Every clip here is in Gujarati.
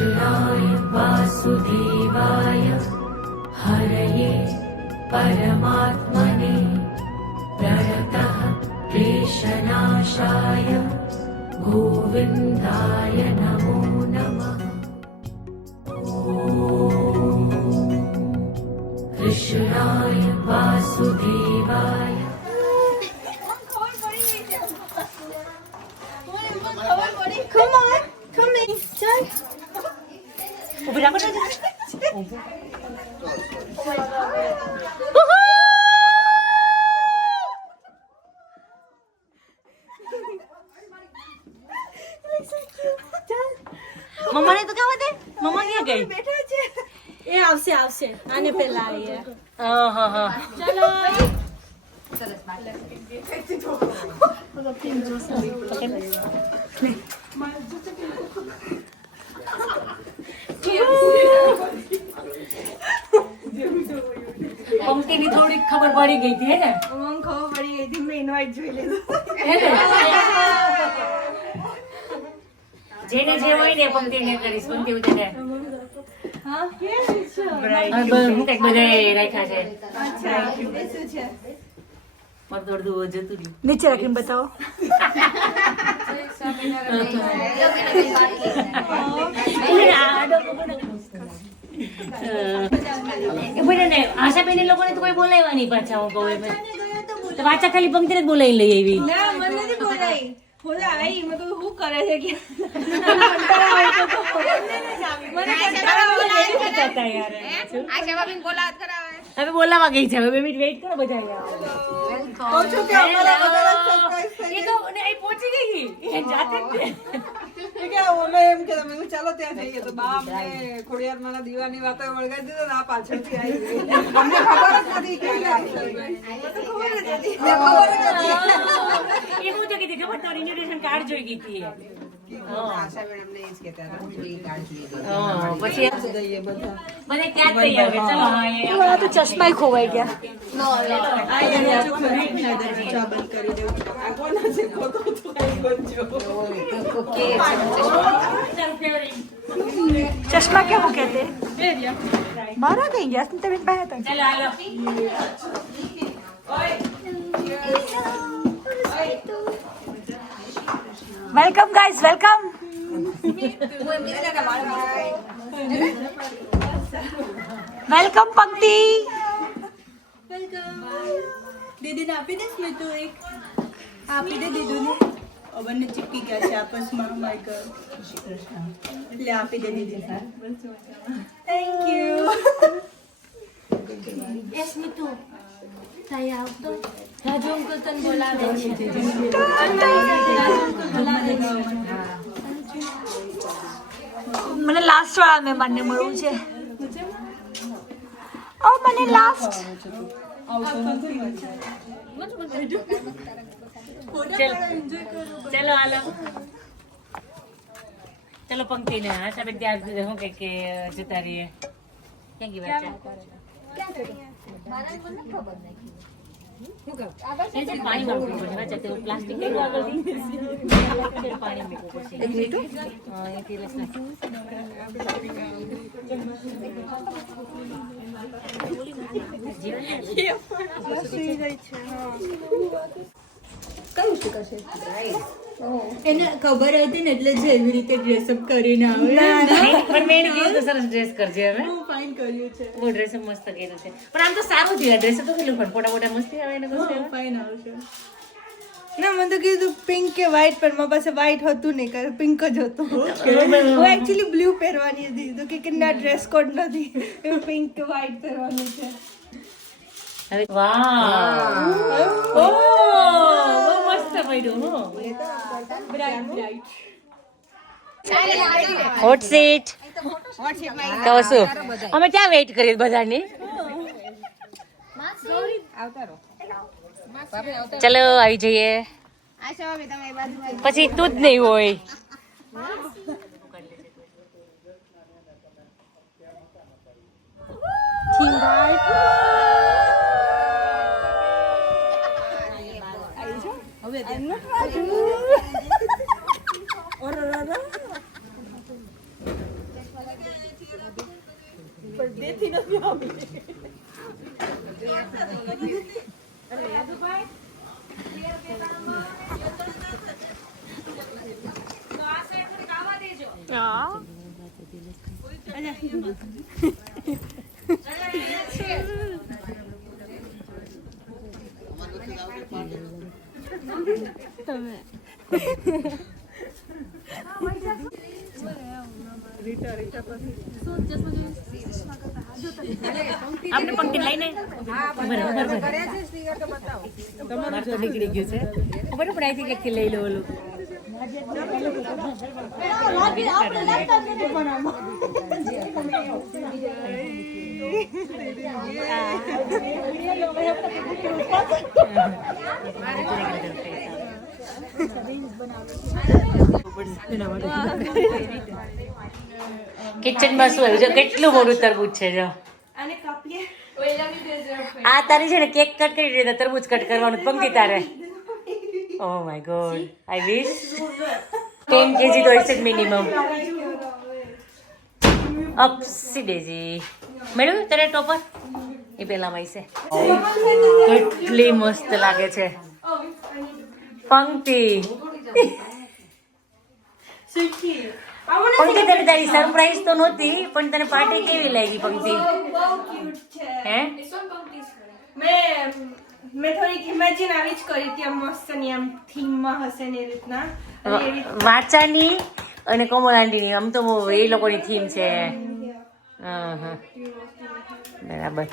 कृष्णाय वासुदेवाय हरये परमात्मने प्रणतः क्लेशनाशाय गोविन्दाय नमो नमः। कृष्णाय वासुदेवाय Come on, come in. Chal. ઉભી રાખો ને. મમ્માને તો કેવા દે. મમ્મા ક્યાં ગઈ? બેઠા છે. એ આવશે આવશે. આને પહેલા આવીએ. હા હા હા. ચલો. પંક્તિની થોડીક ખબર પડી ગઈ હતી હે ને? મને ખબર પડી ગઈ હતી. મેં ઇન્વાઇટ જોઈ લીધું. હે ને? જેને જે હોય ને પંક્તિને કરીશ. પંક્તિ ઉતરે. હા કેમ છે? હું કંઈક બધાએ રાખ્યા છે. અચ્છા એ શું છે? મારું અડધું જતું રહ્યું. નીચે રાખીને બતાવો. આશાબેન લોકોને તો કોઈ બોલાવ્યા નહીં પાછા. હું કહું એમ તો પાછા ખાલી પંક્તિને જ બોલાવી લઈ આવી. ના મને નથી બોલાઈ. બોલા આઈ મેં કહ્યું હું કરે છે કે હવે બોલાવા ગઈ છે. હવે 2 મિનિટ વેઇટ કરો બધા. એ તો એ પહોંચી ગઈ એ જાતે જ. ચાલો ત્યાં જઈએ તો બા અમને ખોડિયાર દીવાની વાતો વળગાઈ દીધો ને આ પાછળથી આવી ગઈ. અમને ખબર જ નથી ક્યારે આવી. એ હું તો કીધી ખબર તારી ઇન્વિટેશન કાર્ડ જોઈ ગઈ હતી. આશાબેન અમને એ જ કહેતા હતા જોઈ કાઢ જોઈ પછી જઈએ બધા. મને ક્યાં જ તૈયાર છે. ચલો હા એ તો ચશ્મા ખોવાઈ ગયા. ચા બંધ કરી દઉં. આ કોના છે ફોટો તો કઈ બનજો. ચશ્મા કેમ કહેતે મારા કઈ ગયા તમે પાસે હતા. ચલો હાલો. Welcome guys welcome. Welcome Pankti. દીદીને આપી દે સ્મિતુ એક આપી દે દીદુને બંને ચીપકી ગયા છે આપસમાં માય ગોડ એટલે આપી દે દીદીને થેન્ક યુ એ સ્મિતુ તાઈ આવતો રાજુ અંકલ તને બોલાવે છે. મને લાસ્ટ વાળા મહેમાનને મળવું છે. ઓ મને લાસ્ટ. ચલો હાલો. ચલો પંક્તિને આશાબેન ત્યાં શું કે જતા રહીએ. ક્યાં ગઈ વાત પાણી મૂકવું પડશે. પ્લાસ્ટિક પાણી મૂકવું પડશે. એથી રસ એને ખબર હતી ને એટલે જેવી રીતે ડ્રેસઅપ કરીને આવે પણ મેં કીધું તો સરસ ડ્રેસ કરજે. હવે બહુ ફાઇન કર્યું છે બહુ ડ્રેસ મસ્ત કર્યું છે. પણ આમ તો સારું થયું. ડ્રેસ તો કેટલું પણ ફોટા ફોટા મસ્તી આવે ને ફાઇન આવશે ના મને તો કીધું પિંક કે વ્હાઈટ પણ મારી પાસે વ્હાઈટ હતું નહીં કારણ પિંક જ હતું હું એકચ્યુઅલી બ્લુ પહેરવાની હતી તો કે ના ડ્રેસ કોડ નથી એવું પિંક કે વ્હાઈટ પહેરવાનું છે વાહ ઓ બહુ મસ્ત પડ્યું. હો હોટ સીટ તો શું અમે ક્યાં વેઇટ કરીએ બધાની. ચલો આવી જઈએ પછી તું જ નહીં હોય. આપણે પંક્તિ લઈને બરાબર નીકળી ગયું છે ખબર પણ અહીંથી કંઈક લઈ લો ઓલું કિચનમાં શું આવ્યું છે કેટલું મોટું તરબૂચ છે જો આને કાપીએ આ તારી છે ને કેક કટ કરી રીતે તરબૂચ કટ કરવાનું પંક્તિ તારે oh my God I wish 10 kg તો હશે જ મિનિમમ અપસી ડેઝી મળ્યું તારે ટોપર એ પેલામાં હશે કેટલી મસ્ત લાગે છે પંક્તિ પંક્તિ તને તારી સરપ્રાઈઝ તો નહોતી પણ તને પાર્ટી કેવી લાગી પંક્તિ બહુ ક્યુટ છે હે મેં થોડીક ઇમેજિન આવી જ કરી હતી આમ મસ્ત ની આમ થીમમાં હશે ને એ રીતના અને એ રીતના વાચાની અને કોમલ આંટીની આમ તો એ લોકોની થીમ છે બરાબર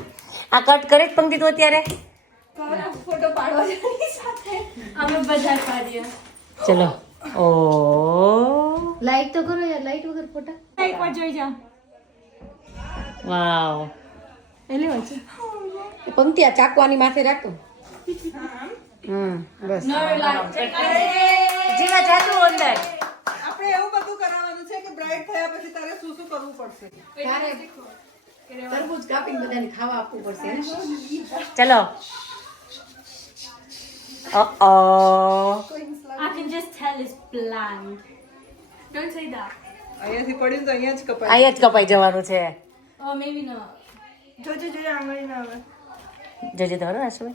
આ કટ કરે જ પંક્તિ તો અત્યારે ફોટો પાડવા સાથે અમે બધા પાડ્યા ચલો ઓ लाइट तो करो यार लाइट वगैरह फोटा એકવાર જોઈ જા વાવ એલી હોય છે પંક્તિ આ ચાકવાની માથે રાખો બસ જીવા જાતું અંદર આપણે એવું બધું કરાવવાનું છે કે બ્રાઇડ થયા પછી તારે શું શું કરવું પડશે તરબૂચ કાપીને બધાને ખાવા આપવું પડશે ને? ચલો I can just tell it's planned. Don't say that. અહીંયાથી પડ્યું તો અહીંયા જ કપાય અહીંયા જ કપાઈ જવાનું છે Or maybe not. જોજો જોજો આંગળી ના આવે જોજે ધરો આશુ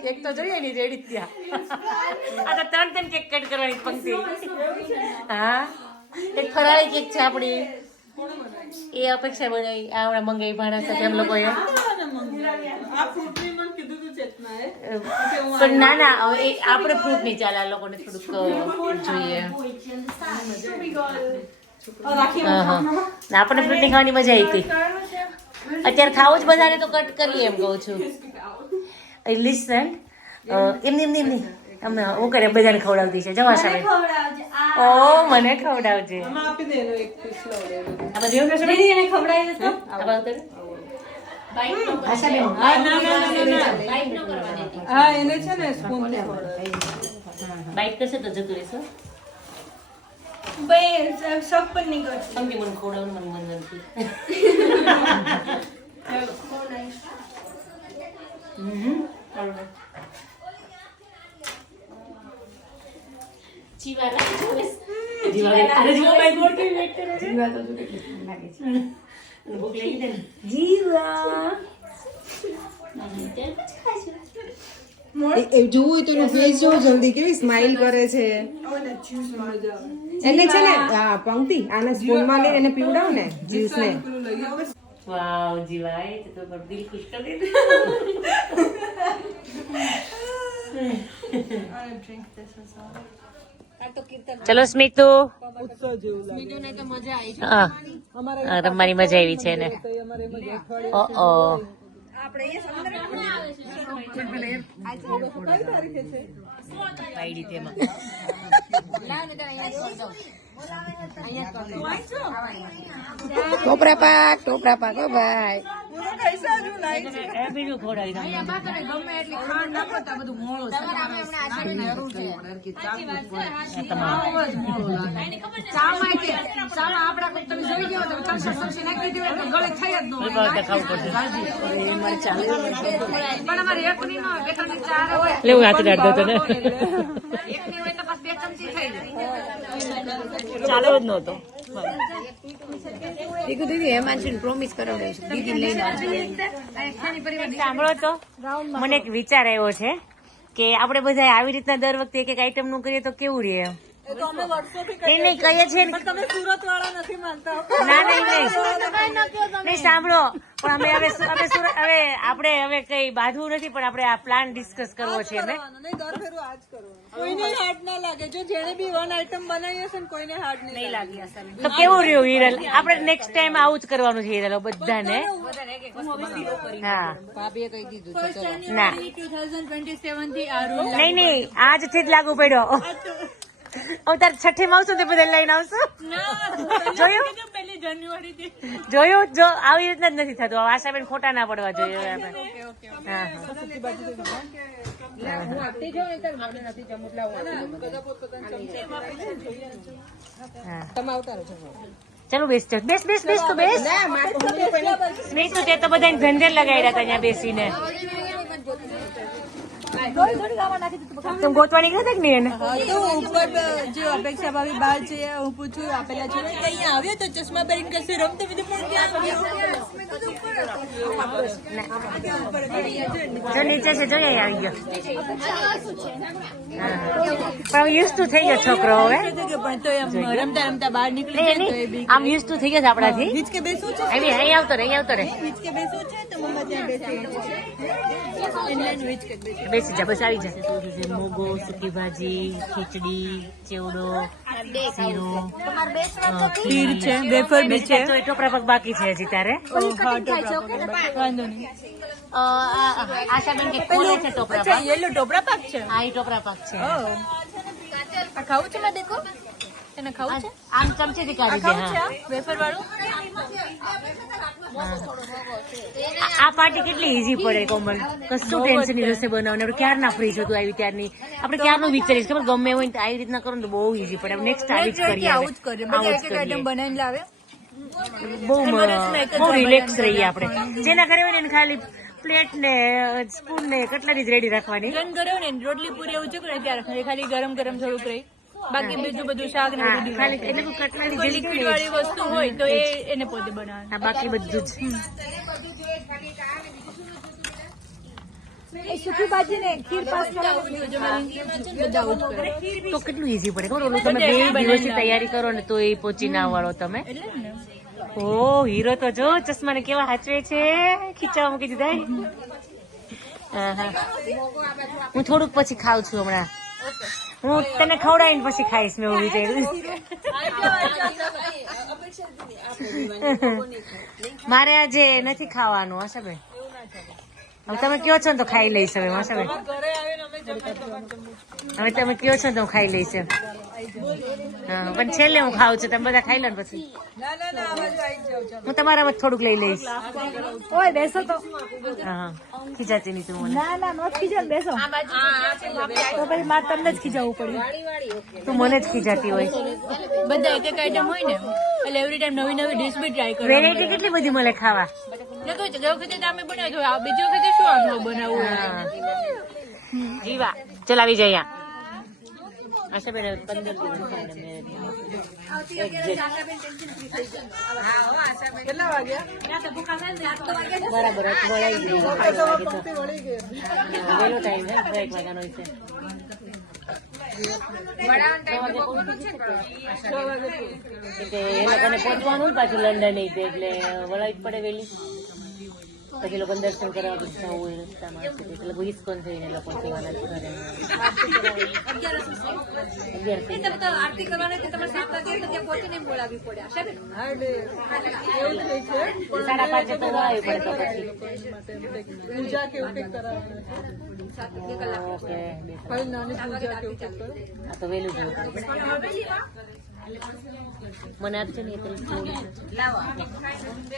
કેક તો જોઈએ ની રેડી ત્યાં આ તો ત્રણ કેક કટ કરવાની પંક્તિ હા એક ફરાળી કેક છે આપણી એ અપેક્ષા બનાવી આવડા મંગાઈ ભાણા સાથે એમ લોકોએ આ ફ્રૂટની પણ કીધું તું ચેતનાએ પણ ના ના હવે એ આપણે ફ્રૂટ નહીં ચાલે આ લોકોને થોડુંક જોઈએ હા હા ના આપણને ફ્રૂટ ની ખાવાની મજા આવી હતી અત્યારે ખાવું જ બધાને તો કટ કરીએ એમ કહું છું લિસન એમની એમની એમની અમે હું કરે બધાને ખવડાવતી છે જવા સામે ઓ મને ખવડાવજે આમાં આપી દે એનો એક પીસ લો લે આ બધું એવું નથી એને ખવડાવી દે તો હા એને છે ને સ્પૂન થી બાઈટ કરશે તો જતું રહેશે ભાઈ સબ પણ નહીં કરશે તમને મને ખવડાવવાનું મને મન નથી એ જોવું હોય તો એનો ફેસ જોવો જલ્દી કેવી સ્માઈલ કરે છે એટલે છે ને હા પંક્તિ આને સ્પૂનમાં લઈને એને પીવડાવ ને જ્યુસ ને વાવ જીવાય તો પર દિલ ખુશ કરી દે ચલો સ્મિતુ હા રમવાની મજા આવી છે ને ઓ આઈડી તેમાં ટોપરા પાક ઓ ભાઈ બીજું ખવડાવી તમને લેવું હાથ દાડતો હતો ને ચાલો જ નહોતો. સાંભળો તો મને એક વિચાર આવ્યો છે કે આપણે બધા આવી રીતના દર વખતે એક એક આઈટમ નું કરીએ તો કેવું રહે એમ. એ તો અમે વર્ષોથી નહીં કહીએ છીએ ને. પણ તમે સુરત વાળા નથી માનતા. ના નહીં સાંભળો પણ અમે હવે આપણે હવે કઈ બાંધવું નથી પણ આપણે આ પ્લાન ડિસ્કસ કરવો છે અમે. નહીં, દર ફેરું આજ કરવાનું. કોઈને હાર્ડ ના લાગે. જો જેણે બી વન આઈટમ બનાવી હશે ને કોઈને હાર્ડ નહીં લાગે. તો કેવું રહ્યું હિરલ? આપણે નેક્સ્ટ ટાઈમ આવું જ કરવાનું છે હિરલ બધાને. હા ના 2027 થી આ રૂલ નહીં આજથી જ લાગુ પડ્યો. હવે તારે છઠ્ઠીમાં આવશું તે બધા લઈને આવશું. જોયું પહેલી જાન્યુઆરી થી જોયું જો આવી રીતના જ નથી થતું. હવે આશાબેન ખોટા ના પડવા જોઈએ હવે આપણે. હા ચલો બેસ તું બેસ. નહીં તું તે તો બધા ઝંઝર લગાડ્યા હતા અહીંયા બેસીને. તમે ગોતવા નીકળ્યા હતા કે નહીં એને? તો ઉપર જે અપેક્ષા ભાભી બહાર છે હું પૂછું આપેલા છે અહીંયા આવ્યો તો ચશ્મા પહેરીને કશે રમતો બીજું પણ ક્યાં જો નીચે છે જોઈએ આવી ગયો. પણ યુઝ ટુ થઈ ગયો છોકરો હવે. પણ તો એમ રમતા રમતા બહાર નીકળી જાય તો એ બી આમ યુઝ ટુ થઈ ગયો છે આપણાથી. હિચકે બેસવું છે અહીં આવતો રે હિચકે બેસવું છે તો મમ્મા ત્યાં બેસી બેસી જા બસ આવી જશે. મોગો, સુકી ભાજી, ખીચડી, ચેવડો, શીરો, ખીર છે વેફર બી છે તો ટોપરા પગ બાકી છે હજી તારે. વાંધો નહીં આશાબેન કે કોને છે ટોપરા પાક? યેલો ટોપરા પાક છે હા એ ટોપરા પાક છે. આ ખાવું છે મેં દેખો એને ખાવું છે આમ ચમચીથી કાઢી દે. હા વેફર વાળું આ પાર્ટી કેટલી ઈઝી પડે કોમલ. કશું ટેન્શન નહીં રસોઈ બનાવવાનું. આપણે ક્યારના ફ્રી છો તું આવી ત્યારની. આપણે ક્યારનું વિચારીશ ખબર ગમે હોય ને આવી રીતના કરો ને તો બહુ ઈઝી પડે. નેક્સ્ટ આવી જ કરીએ. આવું જ કરીએ બધા એક એક આઈટમ બનાવીને લાવે બહુ રિલેક્સ રહીએ આપણે. જેના ઘરે હોય ને એને ખાલી પ્લેટ ને સ્પૂન ને કટલેરી જ રેડી રાખવાની. ગરમ ગરમ ને રોટલી પૂરી એવું ચૂક ને ત્યારે ખાલી ગરમ ગરમ થોડુંક રહી બાકી બીજું બધું શાક ને બધું ખાલી એટલે કટલેરી જેવી લિક્વિડ વાળી વસ્તુ હોય તો એને પોતે બનાવે. બાકી બધું જ. સુકી ભાજી ને ખીર પાસ તો કેટલું ઈઝી પડે ખબર. ઓલું તમે 2 દિવસની તૈયારી કરો ને તો એ પહોંચી ના વાળો તમે. ઓ હીરો તો જો ચશ્મા ને કેવા હાચવે છે. ખીચાવા મૂકી દીધા. હું થોડુંક પછી ખાઉં છું હમણાં. હું તને ખવડાવીને પછી ખાઈશ મેં એવું વિચાર્યું. મારે આજે નથી ખાવાનું આશાબેન. હવે તમે કયો છો ને તો ખાઈ લઈશ હવે આશાબેન. હવે તમે કયો છો ને તો હું ખાઈ લઈશ. હા પણ છેલ્લે હું ખાઉં છું. તમે બધા ખાઈ લો ને પછી હું તમારા થોડુંક લઈ લઈશ. ઓય બેસો તો. હા ખીચાતી નહીં તું મને. ના નો ખીજાવ બેસો. તો પછી મારે તમને જ ખીજાવવું પડ્યું. તું મને જ ખીજાતી હોય. બધા એક એક આઈટમ હોય ને એટલે એવરી ટાઈમ નવી નવી ડિશ બી ટ્રાય કરો. વેરાયટી કેટલી બધી મળે ખાવા. ગઈ વખતે તમે બનાવ્યું આ બીજી વખતે શું આનું બનાવવું જીવા ચલ આવી જાય આશાબેન 15 કેટલા વાગ્યા? બરાબર વળાઈ ગયું. વહેલો ટાઈમ છે 1 વાગ્યાનો છે. એ લોકોને પહોંચવાનું પાછું લંડન એટલે વળાઈ જ પડે વહેલી. પછી લોકો દર્શન કરવા જવું હોય રસ્તામાં એટલે ઇસ્કોન થઈને લોકો જવાના છે ઘરે. 11 5:30 તો વળાવી પડે તો પછી. પૂજા કેવું કંઈક કરાવવાનું. ઓકે કઈ નાની પૂજા કેવું કંઈક કરો. આ તો વહેલું જવું પડે. મને આપશે ને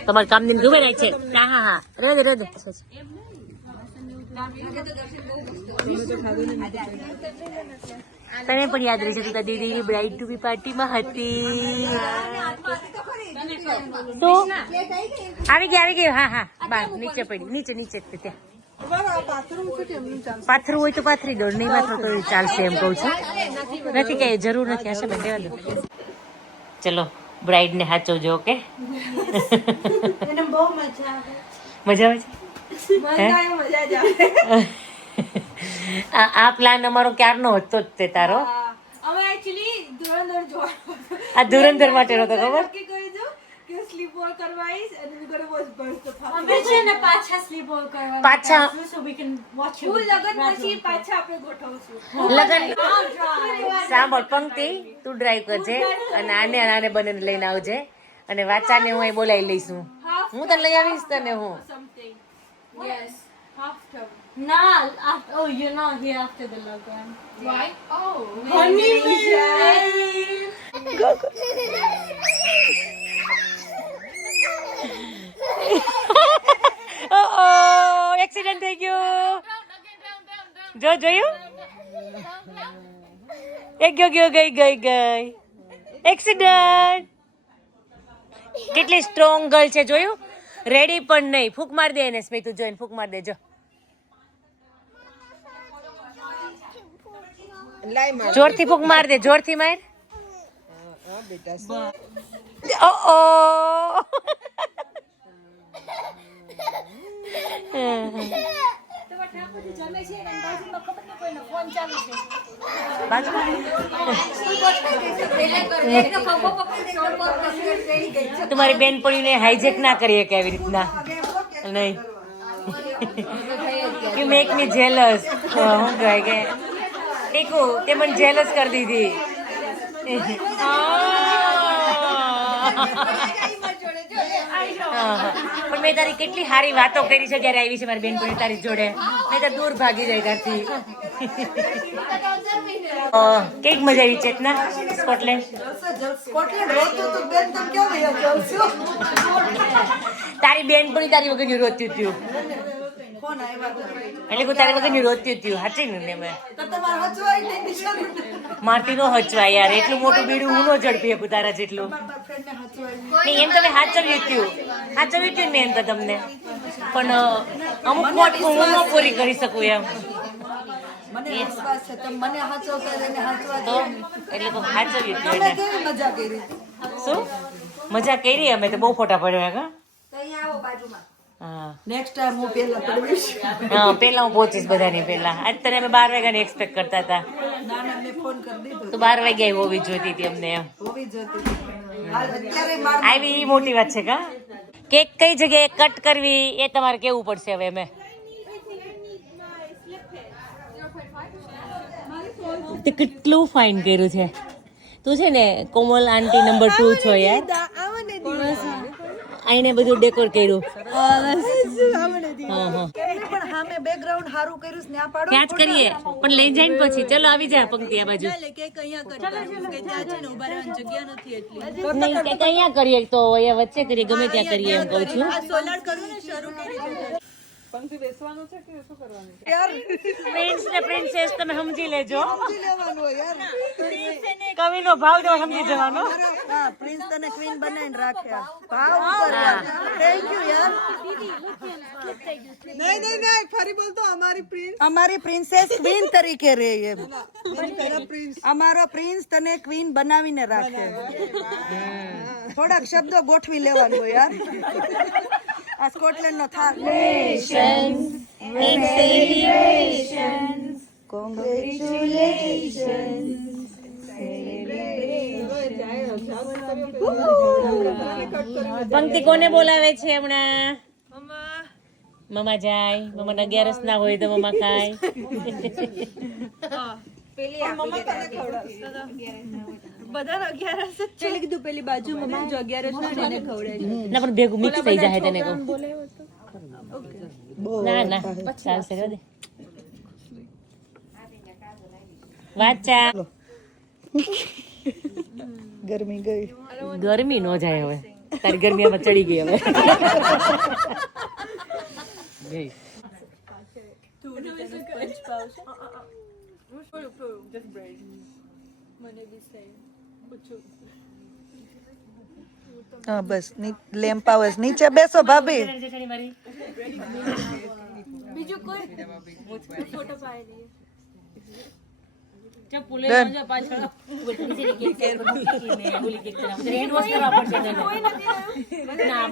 તમારે કામ ની ધુમે રહે છે. હા હા હા રેદ તને પણ યાદ રહેશે તું દીદી બ્રાઇડ ટુ બી પાર્ટીમાં હતી તો આવી ગઈ. હા હા બા નીચે પડી નીચે ત્યાં પાથરું હોય તો પાથરી દો, નહીં પાથરો તો ચાલશે એમ કહું છું. નથી કઈ જરૂર નથી. આશા બેન રહેવા દો. ચલો બ્રાઇડ ને સાચવજો. ઓકે. એને બહુ મજા આવે. મજા આવે છે. આ પ્લાન અમારો ક્યારનો હતો જ તે તારો. અમે એકચ્યુઅલી ધુરંધર જોવા આ ધુરંધર માટે નતો ખબર. નક્કી કર્યું હતું કે સ્લીપ ઓવર કરવાઈશ અને વી ગોના વોચ બર્સ્ટ ઓફ અમે છે ને પાછા સ્લીપ ઓવર કરવા પાછા so we can watch it. ફૂલ લગન પછી પાછા આપણે ગોઠવશું. લગન સાંભળ પંક્તિ, તું ડ્રાઈવ કરજે અને આને બંને લઈને આવજે અને વાચાને હું અહીં બોલાવી લઈશું. હું તને લઈ આવીશ તને હું. Something. Yes. Half term. Nah, oh, you're not here after the lockdown. Why? Oh. Accident થઈ ગયો. જોયું? ગઈ. એક્સિડન્ટ. કેટલી સ્ટ્રોંગ ગર્લ છે જોયું? રેડી પણ નહીં. ફૂક માર દે એને. સ્મિત તું જોઈને ફૂક માર દેજો. જોરથી ફૂક માર દે. જોરથી માર. તમારી બેનપણીને હાઈજેક ના કરીએ કે આવી રીતના નહીં. You make me jealous. હું કહે કે ટીકુ તે મને જેલસ કરી દીધી. પણ મેં તારી કેટલી સારી વાતો કરી છે જયારે આવી છે મારી બેનપણી તારી જોડે. મેં તો દૂર ભાગી જાય ત્યારથી. કઈક મજા આવી ચેતના સ્કોટલેન્ડ? તારી બેનપણી તારી વગર રોતી હતું એટલે હું તારી વગર રોતી હતું. સાચી ને મેં મારતી નો હચવાય યાર. એટલું મોટું બીડું હું નો ઝડપી શકું તારા જેટલું. નહીં એમ તમે સાચવ્યું હતું ને એમ તો તમને. પણ અમુક મોટ હું ન પૂરી કરી શકું એમ. શું મજા કરી? અમે તો બહુ ફોટા પડ્યા. પેલા હું પહોંચીશ બધાની પેલા. આજ તને અમે 12 વાગ્યાની એક્સપેક્ટ કરતા હતા. તો 12 વાગ્યા હોવી જોઈતી હતી અમને એમ. આવી એ મોટી વાત છે. કા કેક કઈ જગ્યાએ કટ કરવી એ તમારે કેવું પડશે હવે. અમે તે કેટલું ફાઇન કર્યું છે. તું છે ને કોમલ આંટી નંબર 2 છો યાર. આઈને બધું ડેકોર કર્યું. ત્યાં જ કરીએ પણ લઈ જાય ને પછી. ચલો આવી જાય પંક્તિ આ બાજુ. નહીં કેક અહીંયા કરીએ તો અહીંયા વચ્ચે કરીએ. ગમે ત્યાં કરીએ એમ કહું છું. પ્રિન્સ ને પ્રિન્સેસ તમે સમજી લેજો. કવિનો ભાવ તો સમજી જવાનો. પ્રિન્સ તને ક્વીન બનાવીને રાખ્યા. ભાવ કરવા. થેન્ક યુ યાર. નહીં ફરી બોલતો. અમારી પ્રિન્સેસ ક્વીન તરીકે રહે એમ. અમારો પ્રિન્સ તને ક્વીન બનાવીને રાખે. થોડાક શબ્દો ગોઠવી લેવાનું યાર. આ સ્કોટલેન્ડ નો થાક. પંક્તિ કોને બોલાવે છે હમણાં? મમ્મા જાય. મમ્મા 11 ના હોય તો મમ્મા ખાય. બધા 11 છે કીધું. પેલી બાજુ મમ્મી જો 11 ના એને ખવડાવી. ના પણ ભેગું મિક્સ થઈ જાય તને કહું. ના ચાલશે રે. વાચા ગરમી નો જાય હવે. તારી ગરમી આમાં ચડી ગઈ હવે. હા બસ લેમ્પ આવે. નીચે બેસો ભાભી. બીજું કોઈ ફોટો પાડી દઈએ.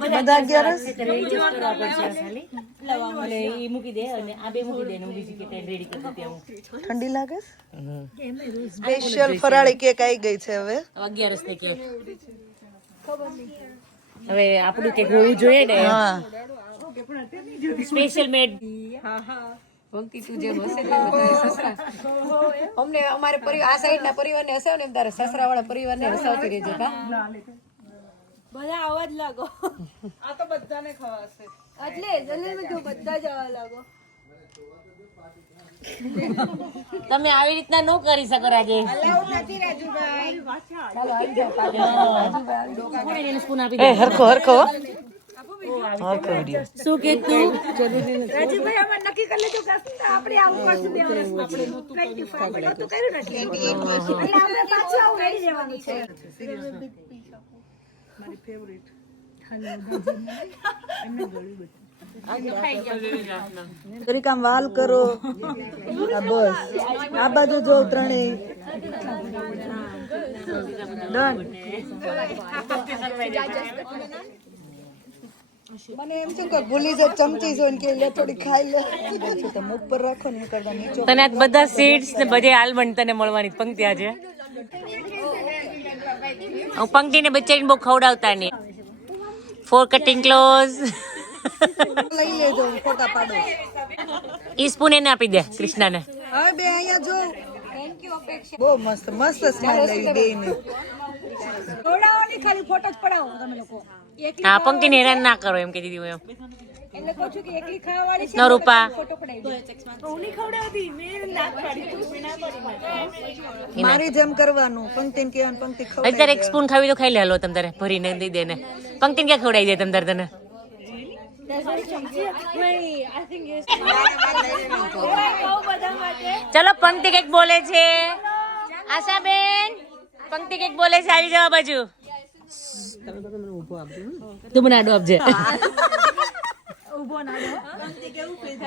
બધા 11 ઠંડી લાગે સ્પેશિયલ ફરાળી કેક આવી ગઈ છે હવે 11 ને કેક હવે આપણું કેક હોવું જોઈએ ને હા સ્પેશિયલ મેડ ભક્તિ તું જેમ હશે ને અમને અમારે પરિવાર આ સાઈડ ના પરિવાર ને હસાવ ને એમ તારે સસરા વાળા પરિવાર ને હસાવતી રહેજો કા બધા આવા જ લાગો. આ તો બધાને ખવાશે. એટલે મેં જો બધા જ આવા લાગો. તમે આવી રીતના ન કરી શકો રાજે સ્પૂન આપી દે હરખો હરખો શું કે તું રાજુભાઈ અમાર નક્કી કરી લેજો કે આપણે આવું કરશું બે વર્ષમાં આપણે 25 તો કર્યું ને એટલે આપણે પાછું આવું લઈ જવાનું છે. તરીક આમ વાલ કરો આ બસ આ બાજુ જો ત્રણેય ડન મને એમ શું કે ભૂલી જાય ચમચી જોઈને કે લે થોડી ખાઈ લે તો મુખ પર રાખો ને કરતા નીચો તને આ બધા સીડ્સ ને બધે આલમંડ તને મળવાની પંક્તિ આજે હું પંક્તિ ને બચ્ચાને બહુ ખવડાવતા નહીં ફોર કટિંગ ક્લોઝ લઈ લેજો ફોટા પાડો ઈ સ્પૂન એને આપી દે કૃષ્ણાને હવે બે અહીંયા જો બહુ મસ્ત મસ્ત સ્માઈલ આવી બેયની થોડાઓની ખાલી ફોટો જ પડાવો તમે લોકો. હા પંક્તિને હેરાન ના કરો એમ કે દીધી હું એમ એટલે કહું છું કે એકલી ખાવાવાળી છે નો રૂપા ફોટો પડાવી દો. હું નહીં ખવડાવતી મેં ના પાડી તું ના પાડી. મારી જેમ કરવાનું પંક્તિને કહેવાનું પંક્તિ અત્યારે ખવડાવી એક સ્પૂન ખાવી તો ખાઈ લે હલો તમ તારે ભરીને દઈ દે ને પંક્તિને ક્યાં ખવડાવી દે તમ તારે તને ચલો પંક્તિ કઈક બોલે છે આશાબેન પંક્તિ કઈક બોલે છે આવી જવા બાજુ તું મને આડો આપજે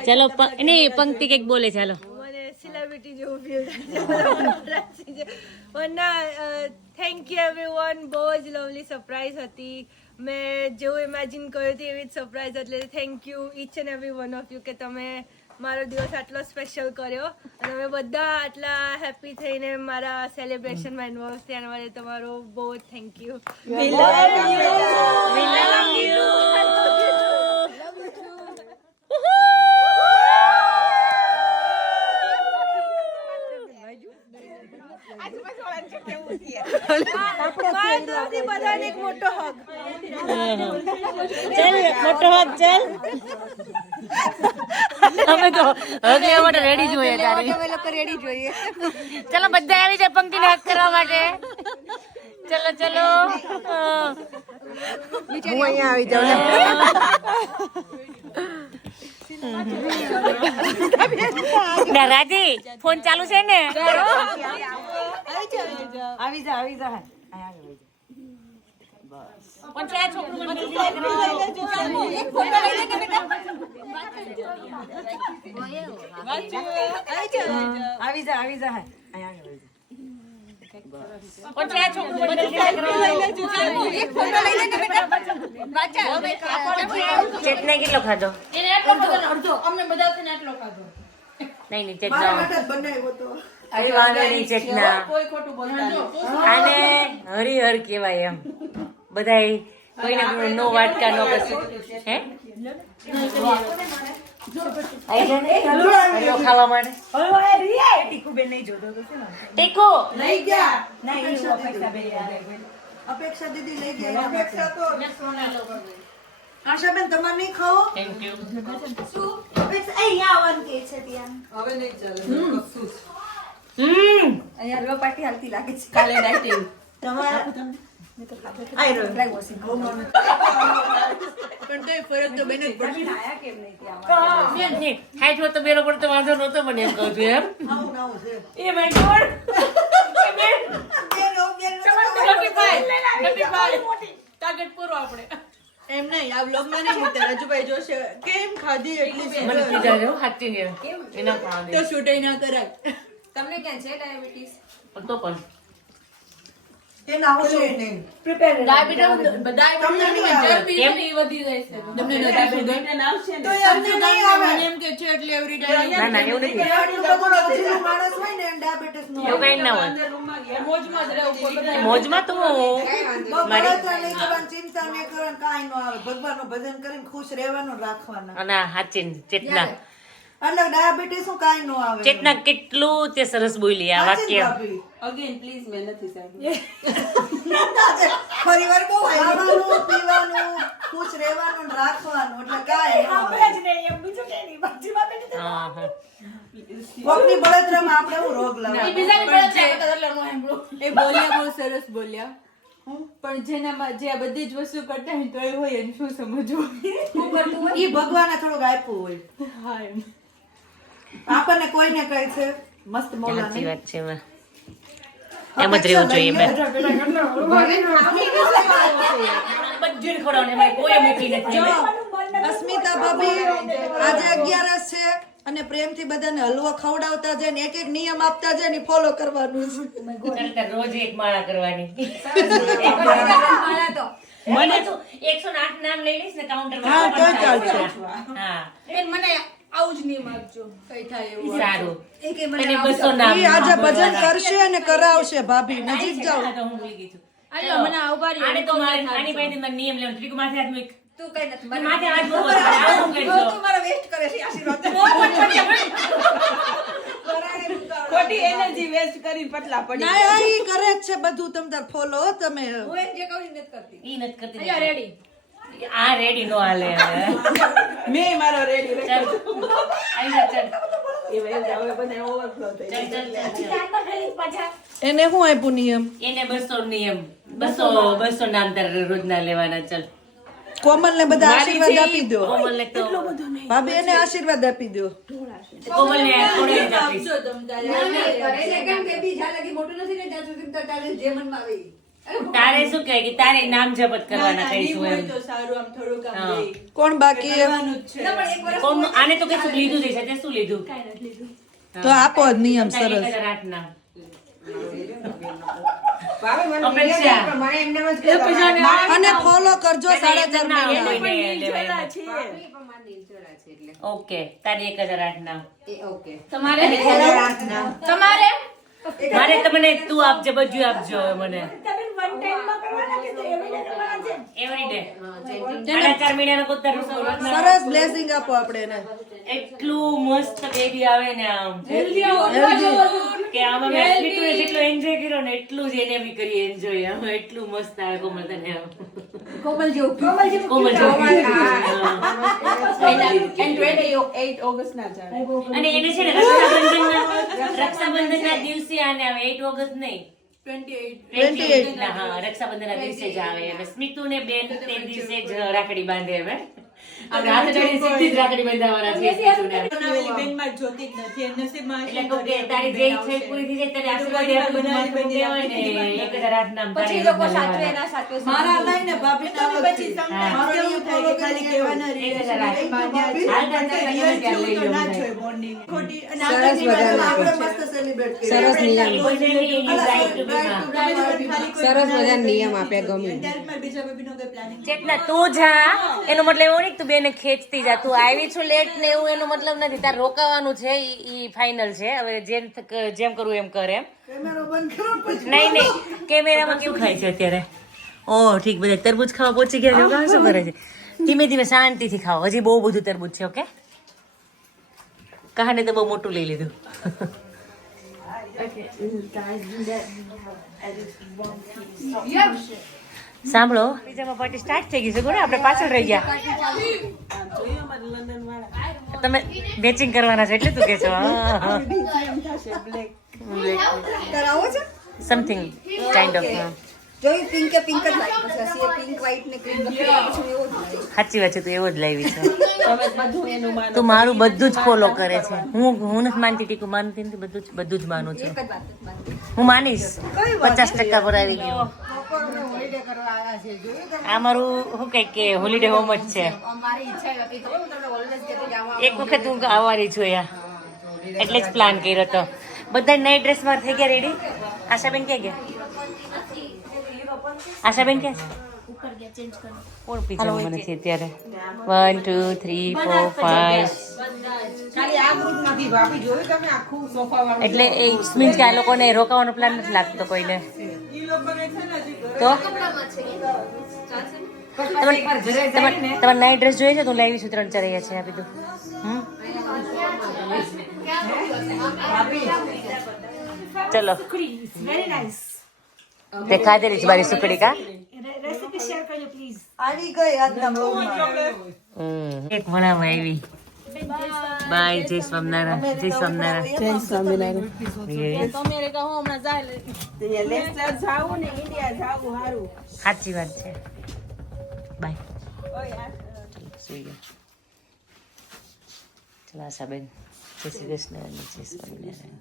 ચલો નહીં પંક્તિ કઈક બોલે છે હાલો મને સેલિબ્રિટી જેવું ફીલ થાય વરના થેન્ક યુ એવરીવન બહુ જ લવલી સરપ્રાઈઝ હતી મેં જેવું ઇમેજિન કર્યું હતું એવી જ સરપ્રાઈઝ એટલે thank you each and every one of you કે તમે મારો દિવસ આટલો સ્પેશિયલ કર્યો અને અમે બધા આટલા હેપી થઈને મારા સેલિબ્રેશનમાં ઇન્વોલ્વ થયા એના માટે તમારો બહુ જ થેન્ક યુ બધાને એક મોટો હગ ચલ મોટો હક ચલ અમે તો હગ લેવા માટે રેડી જોઈએ તારી અમે લોકો રેડી જોઈએ ચલો બધા આવી જાય પંક્તિને હક કરવા માટે ચલો ચલો હું અહીંયા આવી જાઉં ના રાજી ફોન ચાલુ છે ને આવી જા પછી આ છોકરું આવી જા ચેતને કેટલો ખાધો નહીં ચેતના વાંધો નહીં ચેતના આને હરિહર કેવાય એમ બધા કોઈને નો વાટકા નો કશું હે ખાવા માટે ટીકુ અપેક્ષા દીદી લઈ ગયા અપેક્ષા તો આશાબેન તમારે નહીં ખાઓ થેન્ક યુ અપેક્ષા અહીંયા આવવાનું કે છે ત્યાં. હવે નહીં ચાલે કશું જ. અહીંયા લો પાર્ટી હાલતી લાગે છે કાલે નાઈટ તમારે હાઈટ હોત તો બેનો પડતો વાંધો નહોતો મને એમ કહું છું એમ એ માય ગોડ ટાર્ગેટ પૂરો આપણે એમ નહીં આ વ્લોગમાં નહીં મૂકતા રાજુભાઈ જોશે કેમ ખાધી એટલી મને પીઝા જેવું હાચી ને એના ખાવા દે તો શૂટ ના કરાય તમને ક્યાં છે ડાયાબિટીસ? તો પણ એના આવશે નહીં તો એમને નહીં આવે એમ કે છે એટલે એવરી ટાઈમ ના ના એવું નથી આટલું બધું રોજીનું માણસ હોય ને એને ડાયાબિટીસ નો એવું કઈ ના હોય મોજમાં તો બળતરા નહીં કરવાની, ચિંતા નહીં કરવાની, કાંઈ ન આવે. ભગવાનનું ભજન કરીને ખુશ રહેવાનું, રાખવાના. અને હાચી ચેતના અને ડાયાબિટીસ નું કાંઈ ન આવે. ચેતના કેટલું તે સરસ બોલી આ સાચી વાક્ય ભાભી. અગેન પ્લીઝ મેં નથી સાંભળ્યું. ફરીવાર બહુ ખાવાનું, પીવાનું, ખુશ રહેવાનું ને રાખવાનું, એટલે કાંઈ ન આવે. હા હા કોકની બળતરામાં આપણે હું રોગ લાવે. એ બોલ્યા બહુ સરસ બોલ્યા પણ જેનામાં જે આ બધી જ વસ્તુ કરતા હોય તો એ હોય એને શું સમજવું ઈ ભગવાને થોડુંક આપ્યું હોય. હા એમ આપણને કોઈને કહે છે મસ્ત સાચી મોલાની. વાત છે એમાં એમ જ રહેવું જોઈએ મેં બધું ખવડાવવાનું એમાં કોઈ મૂકી નથી જો, અસ્મિતા ભાભી આજે 11 છે અને પ્રેમથી બધાને હલવો ખવડાવતા જાય ને એક એક નિયમ આપતા જાય ને ફોલો કરવાનું છે. ચાલ રોજ એક માળા કરવાની મને તો 108 નામ લઈ લઈશ ને કાઉન્ટરમાં હા, તોય ચાલશે. હા મને આવું જ નહીં માગજો કઈ થાય એવું સારું અને 200 નામ ઈ આજે ભજન કરશે અને કરાવશે ભાભી. નજીક જાઓ. તો હું ભૂલી ગઈ છું આલો મને ઉભા રહ્યો આને તો મારે આની પાસેથી મને નિયમ લેવાનો ત્રિકુ માથે હાથ મૂક તું કઈ નથી મને માથે હાથ મૂકો આવું કરજો વેસ્ટ કરે છે આશીર્વાદ ખોટી એનર્જી વેસ્ટ કરી પતલા પડી. ના, હા, ઈ કરે જ છે બધું. તમ તાર ફોલો તમે. હું એમ જે કહું નથી કરતી. ઈ નથી કરતી રેડી આ રેડી નો હાલે હવે મેં મારો રેડી ચાલ આઈ જા ચાલ હવે બધા ઓવરફ્લો થઈ ચાલ ચાલ એને શું આપ્યું નિયમ? એને 200 નિયમ 200 નામ તારે રોજના લેવાના ચાલ કોમલ ને બધા આશીર્વાદ આપી દો. કોમલ ને તો ભાભી એને આશીર્વાદ આપી દો. કોમલ ને થોડી જ આપીશ કરે છે કેમ કે બીજા લગી મોટું નથી ને ત્યાં સુધી તારે જે મનમાં આવે ઈ. તારે શું કહે કે તારે નામ જપત કરવાના કહીશું એમ તો સારું આમ થોડુંક આમ હા. દે કોણ બાકી એમ? કરવાનું જ છે ના, પણ એક વર્ષ કોમ આને તો કશું લીધું જ છે તે શું લીધું તો આપો જ નિયમ તારે સરસ. 1008 નામ ભાવે મને અપેક્ષા. પણ મને એમને જ કહેતા. અને ફોલો કરજો 4.5 ના, મહિના. કોઈને લેવાય એમ. પણ મારી નીલચોળા છે એટલે ઓકે તારી 1008 નામ એ ઓકે મારે તમને તું આપજે બધું આપજો હવે મને એવરીડે આના 4 મહિનાનો કોતર સરસ બ્લેસિંગ આપો આપણે એને. એટલું મસ્ત બેબી આવે ને આમ કે આમાં મેં સ્વીટુને જેટલું એન્જોય કર્યો ને એટલું જ એને બી કરી એન્જોય આમ એટલું મસ્ત આવે કોમલ તને આમ કોમલ જેવું કોમલ જેવું. And 28 ઓગસ્ટ ના જાણે. અને એને છે ને રક્ષાબંધનના દિવસે આને આવે 8 ઓગસ્ટ નહીં 28 ના, હા રક્ષાબંધનના દિવસે જ આવે હવે સ્મિતુ ને બેન તે દિવસે જ રાખડી બાંધે હવે આપણે હાથ જોડીને સીધી જ રાખડી બાંધવાના છે સ્મિતુને. બનાવેલી બેનમાં જોતી જ નથી એ નસીબમાં એટલે કહું કે તારી જે ઈચ્છા એ પૂરી થઈ જાય ત્યારે આશીર્વાદ આટલું બધું માથું દેવાય ને 1008 નામ તારે પછી એમ જ લોકો સાચવે લેવાના. ના સાચવે મારા લઈને ભાભીને પછી આવડતી. sometimes મારો કેવું નિયમ થાય કે ખાલી કહેવાના 1008. રિલેશનમાં હાલ તાર તાર તમે ત્યાં લઈ લો ના બધા. જોઈ bonding. ખોટી અને સરસ આગળની વાત બધાને આપણે આપણે મસ્ત સેલિબ્રેટ કરીએ. સરસ નિયમ એ બધાની એની right to be માં. સરસ મજાના નિયમ આપે ગમે ત્યારે બીજા બેબીનો કોઈ planning ચેતના તું જા એનો મતલબ એવો નહીં કે તું બેને ખેંચતી જા તું આવી છું લેટ ને એવું એનો મતલબ નથી તાર રોકાવાનું છે ઈ ફાઇનલ છે હવે જેમ કરવું એમ કર એમ કેમેરો બંધ કરો પછી. નહીં કેમેરામાં કેવું ખાય છે અત્યારે ઓહ ઠીક બધા તરબૂચ ખાવા પહોંચી ગયા છે કાં શું કરે છે ધીમે ધીમે શાંતિથી ખાઓ હજી બહુ બધું તરબૂચ છે ઓકે કહાને તો બહુ મોટું લઈ લીધું સાંભળો બીજામાં પાર્ટી સ્ટાર્ટ થઈ ગઈ છે કોને આપણે પાછળ રહી ગયા તમે મેચિંગ કરવાના છે એટલે તું કે છો કરાવો છે સમથિંગ કાઇન્ડ ઓફ જોઈ પિંક જ લાગી પછી હસી પિંક વ્હાઈટ ને ક્રીમ પછી એવો જ લાગે સાચી વાત છે તું એવો જ લાવી છે તું મારું બધું જ ફોલો કરે છે હું નથી માનતી ટીકું માનતી નથી બધું જ માનું છું એક જ વાત જ માનતી. હું માનીશ 50% પર આવી ગયું બપોરનો holiday કરવા આવ્યા છે જોયું તમે આ મારું શું કઈ કે હોલિડે હોમ જ છે અમારી ઈચ્છા હતી તો હું તમને ઓલવેઝ કહેતી કે આમાં એક વખત હું આવવાની છું અહીંયા એટલે જ પ્લાન કર્યો હતો બધા નાઇટ ડ્રેસમાં થઈ ગયા રેડી આશાબેન ક્યાં ગયા આશાબેન ક્યાં છે કોણ પીછા મને છે અત્યારે 1 2 3 4 5 ખાલી આ ગ્રુપ નથી ભાભી જોયું તમે આખું સોફા વાળું એટલે એ મીન્સ કે આ લોકોને રોકાવાનો પ્લાન નથી લાગતો કોઈને ઈ લોકોને છે ને હજી તો તમારે નાઇટ ડ્રેસ જોઈએ છે તો હું લાવી છું 3 4 અહીંયા છે આ બધું ચલો વેરી નાઇસ તે ખાધેલી છે મારી સુખડી કા રેસીપી શેર કરજો પ્લીઝ આવી ગઈ આજના બ્લોગમાં એક મળામાં આવી બાય જય સ્વામિનારાયણ જય સ્વામિનારાયણ સાચી વાત છે બાય સુઈ ગયા ચલો આશાબેન જય શ્રી કૃષ્ણ જય સ્વામિનારાયણ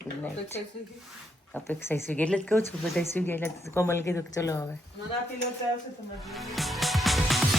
ગુડ નાઇટ અપેક્ષા સુઈ ગઈ એટલે જ કહું છું બધા સુઈ ગયા એટલે કોમલ કીધું કે ચલો હવે નાના પિલો આવશે તમારે